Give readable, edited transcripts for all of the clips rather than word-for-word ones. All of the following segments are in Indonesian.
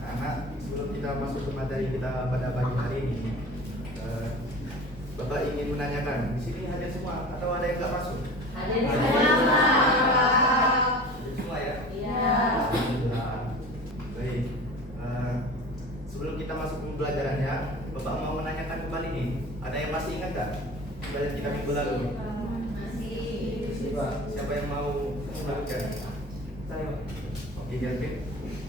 Anak-anak, sebelum kita masuk ke materi kita pada pagi hari ini, Bapak ingin menanyakan, di sini hadir semua atau ada yang nggak masuk? Hadir semua. Hadir semua ya? Iya. Alhamdulillah. Baik. Sebelum kita masuk ke pembelajarannya, Bapak mau menanyakan kembali nih, ada yang masih ingat nggak pembelajaran kita minggu lalu? Masih. Pak, siapa yang mau melanjutkan? Saya, Oke, Kelvin.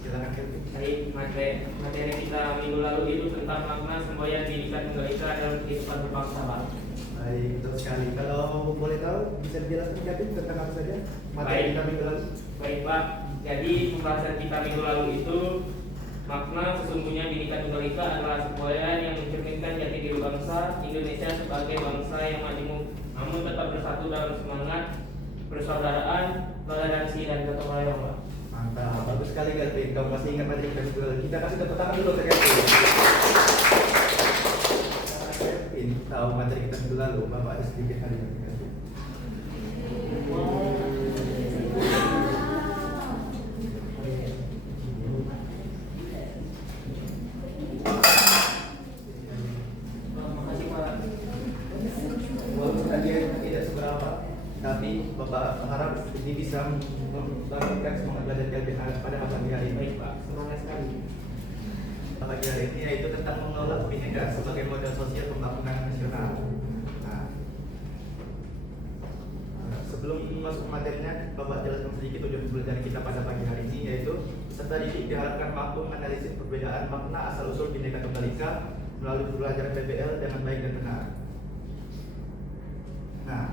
Silakan Kelvin. baik, materi kita minggu lalu itu tentang makna semboyan Bhinneka Tunggal Ika dalam kehidupan berbangsa, Pak. Baik, betul sekali. Kalau boleh tahu, bisa dijelaskan Kelvin tentang apa saja materi Baik. kita minggu lalu? Baik, Pak. Jadi pembahasan kita minggu lalu itu makna sesungguhnya Bhinneka Tunggal Ika adalah semboyan yang mencerminkan jati diri bangsa Indonesia sebagai bangsa yang majemuk, namun tetap bersatu dalam semangat persaudaraan, toleransi dan gotong royong, Pak. Mantap, bagus sekali Kelvin. Kamu masih ingat materi kita minggu lalu? Kita kasih tepuk tangan dulu ke Kelvin. Kelvin tahu materi kita minggu lalu. Bapak ada sedikit hari ini. Kelvin. Makasih, Pak. Walaupun tadi tidak seberapa, tapi Bapak harap ini bisa membangkitkan semangat belajar Kelvin pada pagi hari ini. Baik, Pak. Semangat sekali. Pagi hari ini yaitu tentang mengelola kebinekaan sebagai model sosial pembangunan nasional. Nah, sebelum masuk ke materinya, Bapak jelaskan sedikit tujuan pembelajaran kita pada pagi hari ini, yaitu peserta didik diharapkan mampu menganalisis perbedaan makna asal-usul Bhinneka Tunggal Ika melalui pembelajaran PBL dengan baik dan benar. Nah,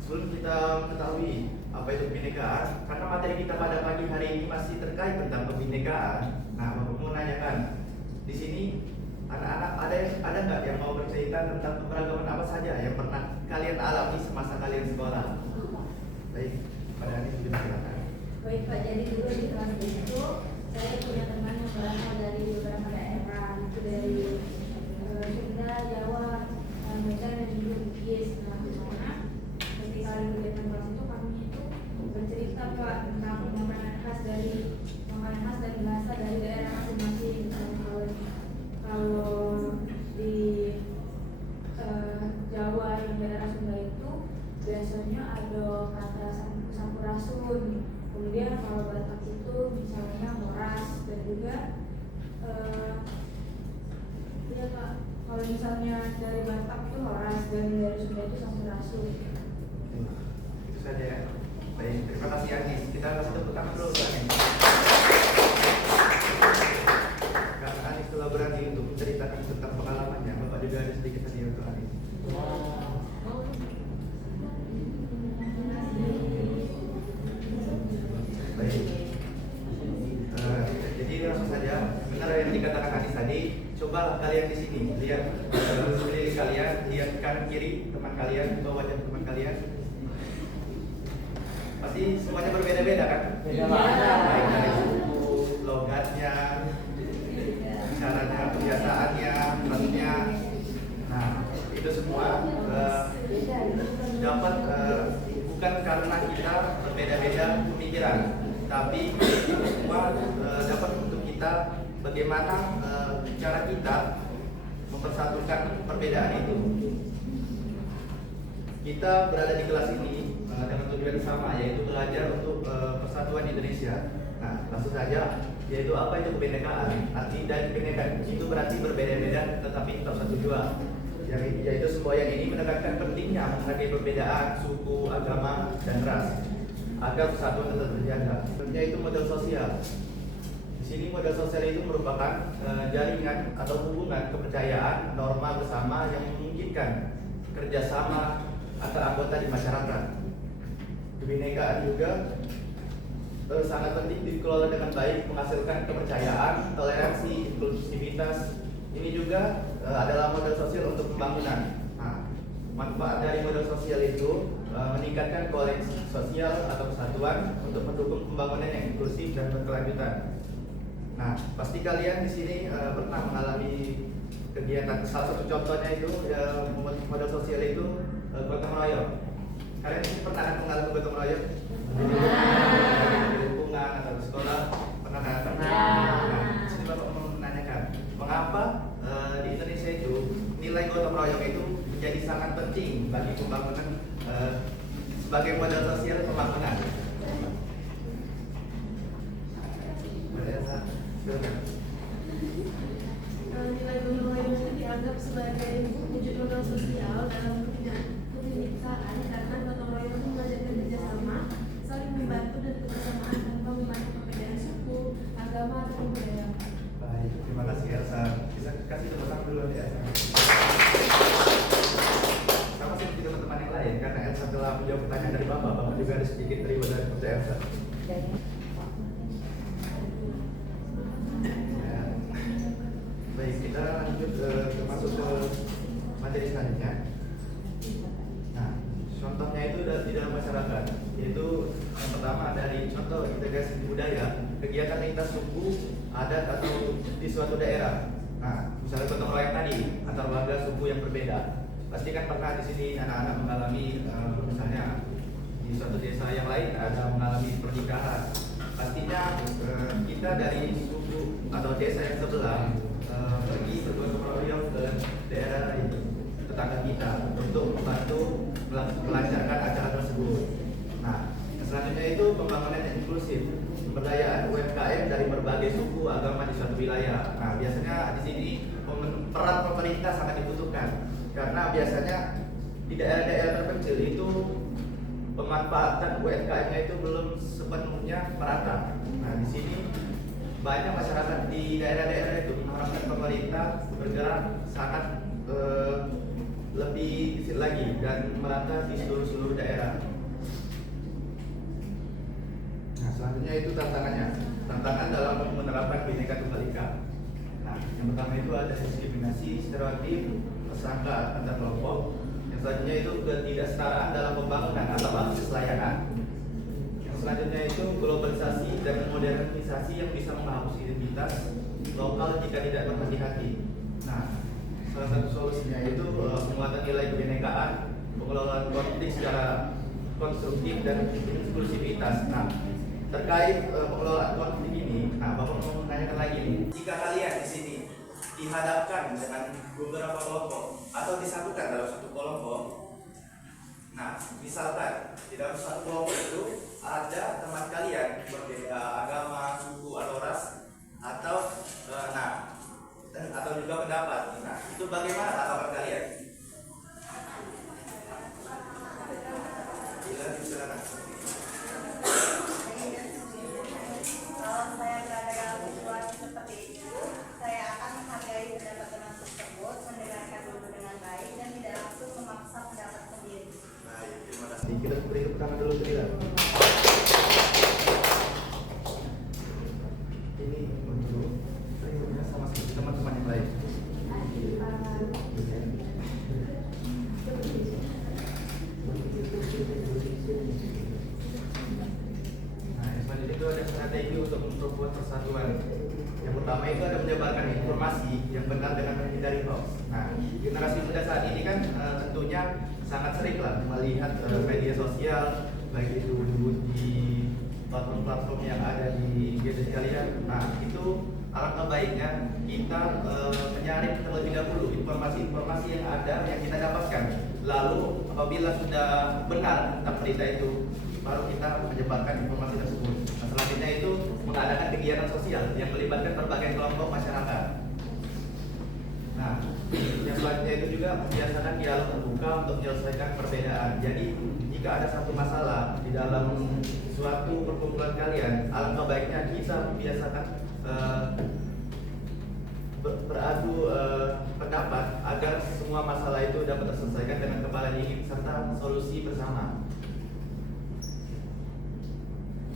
sebelum kita mengetahui apa itu kebinekaan, karena materi kita pada pagi hari ini masih terkait tentang kebinekaan. Nah, Bapak mau menanyakan, di sini anak-anak ada nggak yang mau bercerita tentang keberagaman apa saja yang pernah kalian alami semasa kalian sekolah? Baik, pada ini sudah silakan. Baik Pak, jadi dulu di kelas itu saya punya teman yang berasal dari beberapa daerah, itu dari Sunda, Jawa, Medan dan juga Bugis. Nah, di mana ketika di kelas itu kami itu bercerita Pak tentang makanan khas dan bahasa dari daerah masing-masing. Kalau di Jawa yang daerah Sunda itu biasanya ada kata sampurasun. Kemudian kalau Batak itu misalnya moras dan juga ya Kak, kalau misalnya dari Batak itu moras dan dari Sunda itu sampurasun. Itu saja ya. Baik, terima kasih Anis. Kita kasih tepuk tangan dulu Anis. Karena Anis telah berani untuk menceritakan tentang pengalamannya. Bapak juga ada sedikit tadi untuk Anis. Baik. Jadi langsung saja, benar yang dikatakan Anis tadi. Coba kalian di sini lihat sekeliling kalian, lihat kanan kiri teman kalian, atau wajah teman kalian. Pasti semuanya berbeda-beda kan? Beda, Pak. Baik dari suku, logatnya, caranya, kebiasaannya, rasnya. Nah, itu semua dapat bukan karena kita berbeda-beda pemikiran, tapi semua dapat untuk kita bagaimana cara kita mempersatukan perbedaan itu. Kita berada di kelas ini dengan tujuan sama, yaitu belajar untuk persatuan Indonesia. Nah, langsung saja, yaitu apa itu kebinekaan? Arti dari kebinekaan itu berarti berbeda-beda tetapi tetap satu jua. Yaitu semboyan ini menekankan pentingnya menghargai perbedaan suku, agama, dan ras agar persatuan tetap terjaga. Yaitu model sosial. Di sini model sosial itu merupakan jaringan atau hubungan kepercayaan norma bersama yang memungkinkan kerjasama antar anggota di masyarakat. Kebinekaan juga sangat penting dikelola dengan baik, menghasilkan kepercayaan, toleransi, inklusivitas. Ini juga adalah model sosial untuk pembangunan. Nah, manfaat dari model sosial itu meningkatkan koalisi sosial atau kesatuan untuk mendukung pembangunan yang inklusif dan berkelanjutan. Nah, pasti kalian di sini pernah mengalami kegiatan. Salah satu contohnya itu model sosial itu gotong royong. Kalian ini pernah kan mengalami gotong royong? Di lingkungan atau di sekolah pernah kan? Nah, di sini Bapak penting bagi pembangunan sebagai modal sosial pembangunan. Nilai gotong royong itu dianggap sebagai wujud modal sosial dalam kebinekaan karena gotong royong itu mengajarkan kerjasama, saling membantu dan kebersamaan tanpa memandang perbedaan suku, agama atau budaya. Baik, terima kasih Elsa. Bisa kasih tepuk tangan dulu ya. Sama seperti teman-teman yang lain, karena Elsa telah menjawab pertanyaan dari Bapak juga ada sedikit terima dari Bapak Elsa. Ya. Baik, kita lanjut masuk ke materi selanjutnya. Nah, contohnya itu di dalam masyarakat, yaitu yang pertama dari contoh integrasi budaya, kegiatan lintas suku, adat atau di suatu daerah. Nah, misalnya gotong royong tadi antar warga suku yang berbeda. Pasti kan pernah di sini anak-anak mengalami misalnya di suatu desa yang lain ada mengalami pernikahan. Pastinya kita dari suku atau desa yang sebelah pergi bergotong royong ke daerah itu tetangga kita untuk membantu melancarkan acara tersebut. Nah, selanjutnya itu pembangunan inklusif, pemberdayaan UMKM dari berbagai suku agama di suatu wilayah. Nah, biasanya di sini peran pemerintah sangat dibutuhkan karena biasanya di daerah-daerah terpencil itu pemanfaatan UMKM-nya itu belum sepenuhnya merata. Nah, di sini banyak masyarakat di daerah-daerah itu mengharapkan pemerintah bergerak sangat lebih kecil lagi dan merata di seluruh daerah. Nah, selanjutnya itu tantangan dalam menerapkan Bhinneka Tunggal Ika. Nah, yang pertama itu ada diskriminasi, stereotip, persangka antar kelompok. Yang selanjutnya itu ketidaksetaraan dalam pembangunan atau akses layanan. Yang selanjutnya itu globalisasi dan modernisasi yang bisa menghapus identitas lokal jika tidak berhati-hati. Nah, salah satu solusinya itu penguatan nilai kebinekaan, pengelolaan konflik secara konstruktif dan inklusivitas. Nah, terkait pengelolaan konflik ini, nah Bapak mau menanyakan lagi nih, jika kalian di sini dihadapkan dengan beberapa kelompok atau disatukan dalam satu kelompok, nah misalkan di dalam satu kelompok itu ada teman kalian berbeda agama, suku atau ras atau atau juga pendapat, nah itu bagaimana tanggapan kalian? Silakan. Kalau saya berada dalam situasi seperti itu, saya akan menghargai pendapat teman tersebut, mendengarkan dulu dengan baik dan tidak langsung memaksa pendapat sendiri. Baik, terima kasih. Kita beri tepuk tangan dulu Trila. Ini untuk berikutnya sama seperti teman-teman yang lain. Nah, selanjutnya itu ada strategi untuk memperkuat persatuan. Yang pertama itu ada menyebarkan informasi yang benar dengan menghindari hoax. Nah, generasi muda saat ini kan tentunya sangat sering lah melihat media sosial, baik itu di platform-platform yang ada di gadget kalian. Nah, itu alangkah baiknya kita menyaring terlebih dahulu informasi-informasi yang ada yang kita dapatkan. Lalu apabila sudah benar tentang berita itu, baru kita menyebarkan informasi tersebut. Nah, selanjutnya itu mengadakan kegiatan sosial yang melibatkan berbagai kelompok masyarakat. Nah, yang selanjutnya itu juga membiasakan dialog terbuka untuk menyelesaikan perbedaan. Jadi jika ada satu masalah di dalam suatu perkumpulan kalian, alangkah baiknya kita membiasakan beradu pendapat agar semua masalah itu dapat terselesaikan dengan kepala dingin serta solusi bersama.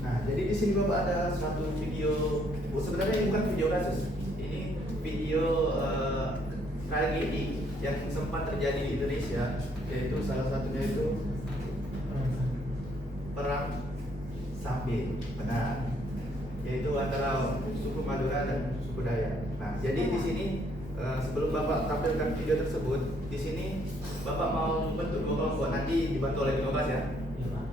Nah, jadi di sini Bapak ada satu video, sebenarnya ini bukan video kasus, ini video tragedi yang sempat terjadi di Indonesia, yaitu salah satunya itu perang Sambe, benar, yaitu antara suku Madura dan suku Dayak. Nah, jadi di sini sebelum Bapak tampilkan video tersebut, di sini Bapak mau membentuk kelompok, nanti dibantu oleh petugas ya.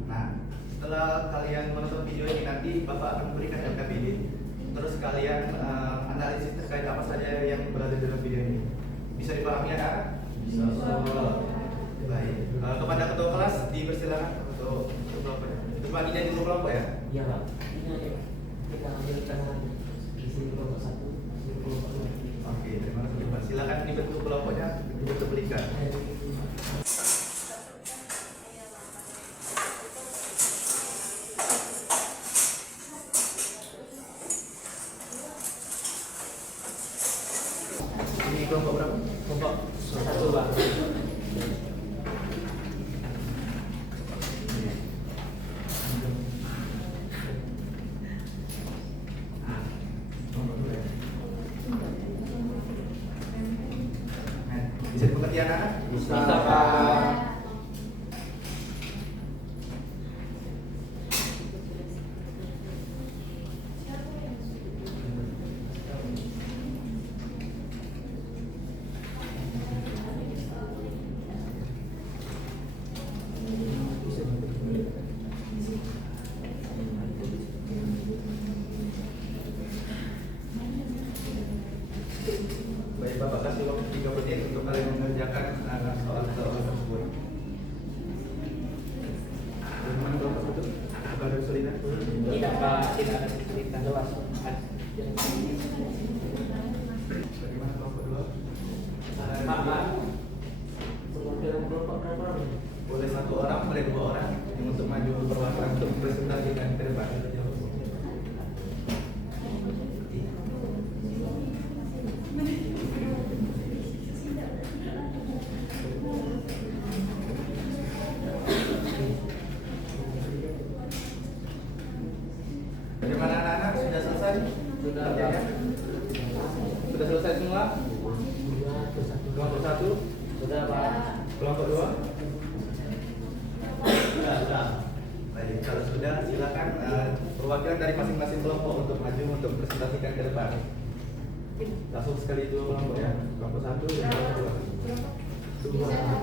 Nah, setelah kalian menonton video ini nanti Bapak akan memberikan LKPD, terus kalian analisis terkait apa saja yang berada dalam video ini. Bisa dipahami ya? Bisa. Baik. Kepada ketua kelas dipersilakan untuk kelompoknya. Itu bagian di kelompok ya? Iya Pak, ini ada kita ambilkan di sini kelompok 1, di kelompok 2. Oke, terima kasih Pak. Silakan dibentuk kelompoknya, dibentuk berikan. Ini kelompok berapa? Kelompok 1 Pak. Bisa dimengerti anak-anak? Bisa, Pak. Baik, Bapak kasih waktu 3 menit untuk kalian mengerjakan soal-soal tersebut. Bagaimana kelompok itu? Apakah ada kesulitan? Tidak Pak, tidak ada kesulitan. Jelas. Bagaimana kelompok 2? Pak. Perwakilan kelompok berapa orang? Boleh 1 orang, boleh 2 orang yang untuk maju perwakilan untuk presentasikan ke depan. Bagaimana anak-anak? Sudah selesai? Sudah. Kerjanya? Sudah selesai semua? Kelompok 1? Sudah Pak. Kelompok 2? Sudah. Baik, kalau sudah silakan perwakilan dari masing-masing kelompok untuk maju untuk presentasikan ke depan. Langsung sekali 2 kelompok ya. Kelompok 1 dan kelompok 2.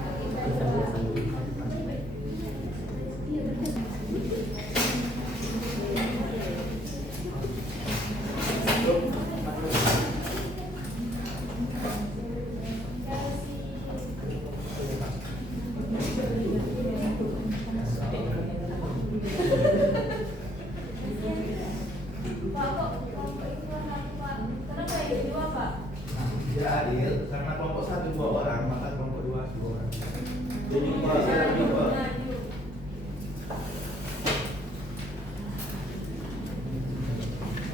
Tidak adil karena kelompok 1 2 orang, maka kelompok 2 2 orang. Jadi silakan coba.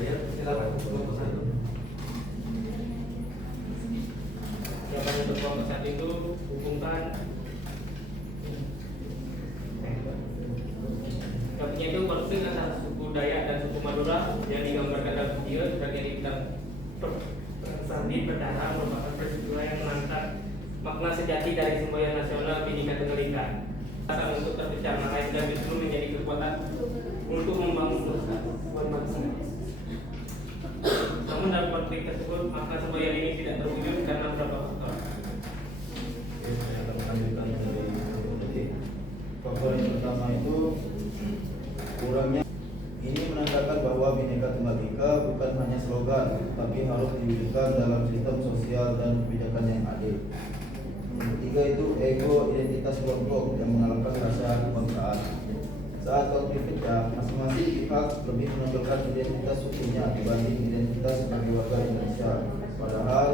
Ya, silakan kelompok 1. Jawaban untuk kelompok 1 itu hubungkan Kampanye itu konflik antara suku Dayak dan suku Madura yang digambarkan dalam video sebagai bintang Sandi berdarah merupakan peristiwa yang menantang makna sejati dari semboyan nasional Bhinneka Tunggal Ika. Kata untuk terpecah lain dan justru menjadi kekuatan untuk membangun bangsa. Namun dalam konflik tersebut makna semboyan ini tidak terwujud karena beberapa faktor. Saya akan melanjutkan dari faktor yang pertama itu kurangnya. Ini menandakan bahwa Bhinneka Tunggal Ika bukan hanya slogan, tapi harus diwujudkan dalam sistem sosial dan kebijakan yang adil. Yang ketiga itu ego identitas kelompok yang mengalahkan rasa kebangsaan. Saat konflik pecah, masing-masing pihak lebih menonjolkan identitas sukunya dibanding identitas sebagai warga Indonesia. Padahal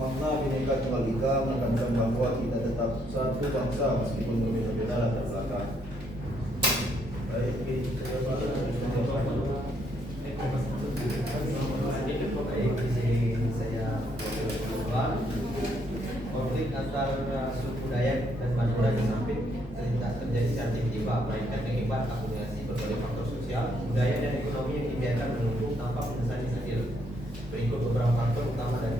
makna Bhinneka Tunggal Ika menekankan bahwa kita tetap satu bangsa meskipun berbeda-beda latar belakang. Baik, Baik, di sini saya kebetulan konflik antara suku Dayak dan Madura di samping tidak terjadi secara tiba-tiba, melainkan akibat akumulasi berbagai faktor sosial, budaya dan ekonomi yang dibiarkan menumpuk tanpa penyelesaian yang adil. Berikut beberapa faktor utama dari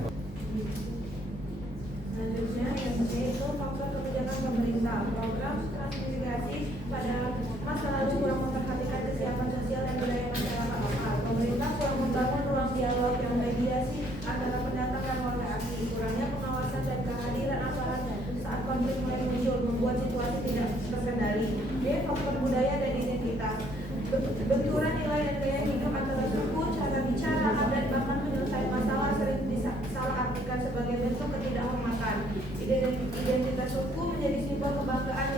Selanjutnya yang yaitu faktor kebijakan pemerintah. Program transmigrasi pada masa lalu kurang memperhatikan kesiapan sosial dan budaya masyarakat lokal. Pemerintah kurang membangun ruang dialog yang mediasi antara pendatang dan warga asli. Kurangnya pengawasan dan kehadiran aparat saat konflik mulai muncul membuat situasi tidak terkendali. D. Faktor budaya dan identitas. Benturan nilai dan gaya hidup antara suku, cara bicara, adat, bahkan penyelesaian masalah sering disalahartikan sebagai bentuk ketidakhormatan. Identitas suku menjadi simbol kebanggaan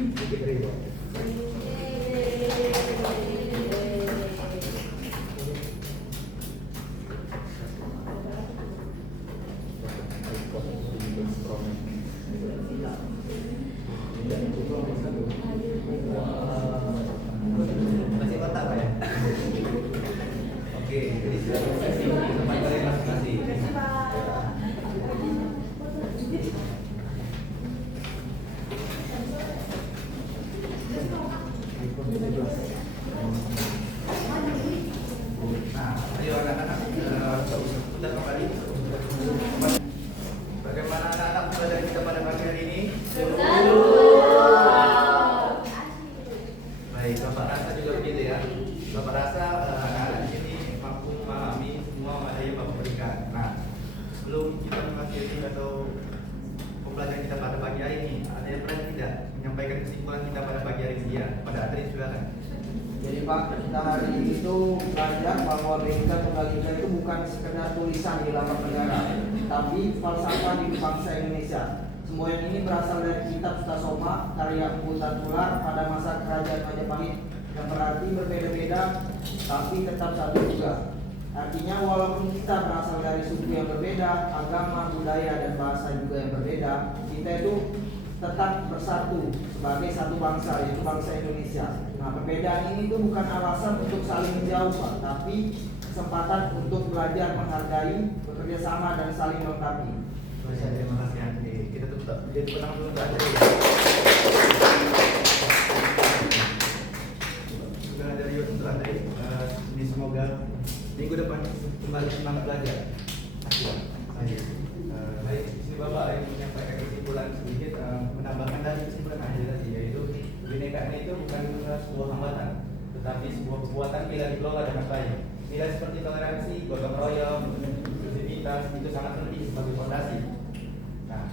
Bukit Ridho. Masih kontak Pak ya? Oke, jadi silakan sesi tempat kalian masing-masing. Terima kasih Pak. Nah, ayo anak-anak sudah kembali. Bagaimana anak-anak pelajaran kita pada pagi hari ini? Baik, Bapak rasa juga begitu ya. Bapak rasa anak-anak di sini mampu memahami semua materi yang Bapak berikan. Nah, sebelum kita mengakhiri atau pembelajaran kita pada pagi hari ini, ada yang pernah tidak menyampaikan kesimpulan kita pada pagi hari ini ya? Pada Adri silakan. Jadi Pak, kita hari ini itu belajar bahwa Bhinneka Tunggal Ika itu bukan sekedar tulisan di lambang negara, tapi falsafah di bangsa Indonesia. Semua yang ini berasal dari kitab Sutasoma karya Empu Tatular pada masa kerajaan Majapahit, yang berarti berbeda-beda tapi tetap satu juga. Artinya walaupun kita berasal dari suku yang berbeda, agama, budaya, dan bahasa juga yang berbeda, kita itu tetap bersatu sebagai satu bangsa, yaitu bangsa Indonesia. Nah, perbedaan ini tuh bukan alasan untuk saling menjauh, Pak, tapi kesempatan untuk belajar menghargai, bekerja sama, dan saling melengkapi. Terima kasih Andri. Kita tetap jadi penang dulu Mbak Andri. Sudah dari untuk Andri. Ini semoga minggu depan kembali semangat belajar. Baik. Baik, di sini Bapak yang menyampaikan kesimpulan sedikit, menambahkan dari kesimpulan Andri tadi, yaitu kebinekaan itu bukan sebuah hambatan, tetapi sebuah kekuatan bila dikelola dengan baik. Nilai seperti toleransi, gotong royong, inklusivitas itu sangat penting sebagai fondasi. Nah,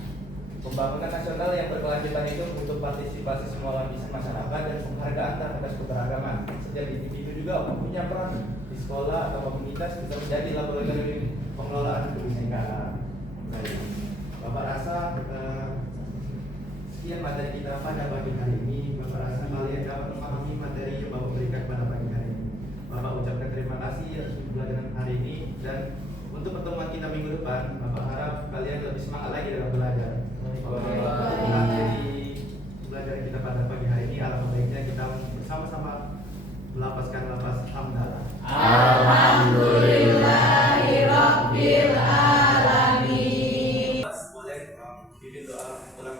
pembangunan nasional yang berkelanjutan itu butuh partisipasi semua lapisan masyarakat dan penghargaan terhadap keberagaman. Setiap individu juga punya peran di sekolah atau komunitas bisa menjadi laboratorium pengelolaan kebinekaan. Baik, Bapak rasa sekian materi kita pada pagi hari ini. Bapak rasa kalian dapat memahami materi yang Bapak berikan pada pagi hari ini. Bapak ucapkan terima kasih atas pembelajaran hari ini, dan untuk pertemuan kita minggu depan, Bapak harap kalian lebih semangat lagi dalam belajar. Jadi pembelajaran kita pada pagi hari ini, alangkah baiknya kita bersama-sama melapaskan lapas hamdalah. Alhamdulillahirabbil alamin. Boleh pimpin doa ulang.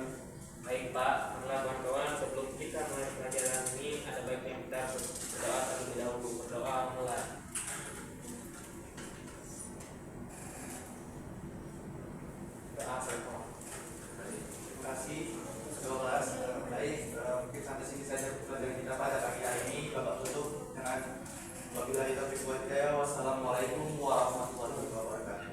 Baik Pak, marilah kawan-kawan, sebelum kita mulai pelajaran ini, ada baiknya kita berdoa terlebih dahulu. Berdoa mulai. Doa berdoa. Terima kasih ketua kelas. Baik, mungkin sampai sini saja pelajaran kita pada pagi hari ini. Bapak tutup dengan wabillahi taufiq wal hidayah. Wassalamualaikum warahmatullahi wabarakatuh.